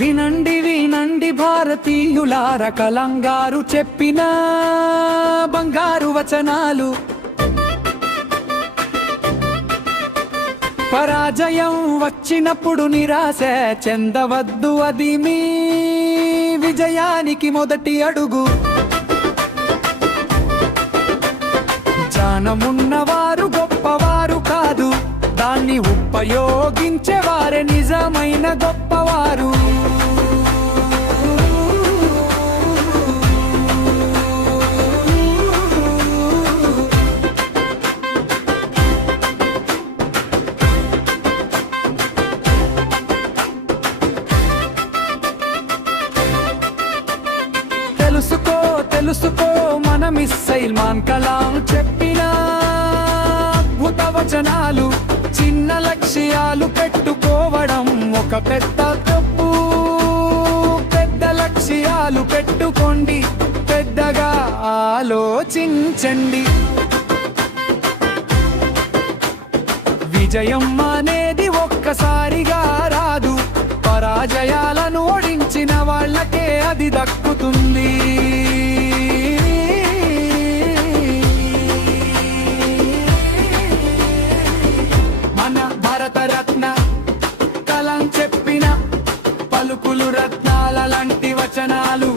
వినండి వినండి భారతీయులార, కలంగారు చెప్పిన బంగారు వచనాలు. పరాజయం వచ్చినప్పుడు నిరాశ చెందవద్దు, అది మీ విజయానికి మొదటి అడుగు. జ్ఞానమున్నవారు గొప్పవారు కాదు, దాన్ని ఉపయోగించేవారే నిజమైన గొప్పవారు. తెలుసుకో తెలుసుకో మన మిస్సైల్ మాన్ కలాం చెప్పిన అద్భుత వచనాలు. చిన్న లక్ష్యాలు పెట్టుకోవడం ఒక పెద్ద తప్పు, పెద్ద లక్ష్యాలు పెట్టుకోండి, పెద్దగా ఆలోచించండి. విజయం అనేది ఒక్కసారిగా రాదు, పరాజయాలను ఓడించిన వాళ్ళకే అది దక్కుతుంది. మన భారతరత్న కలాం చెప్పిన పలుకులు రత్నాల లాంటి వచనాలు.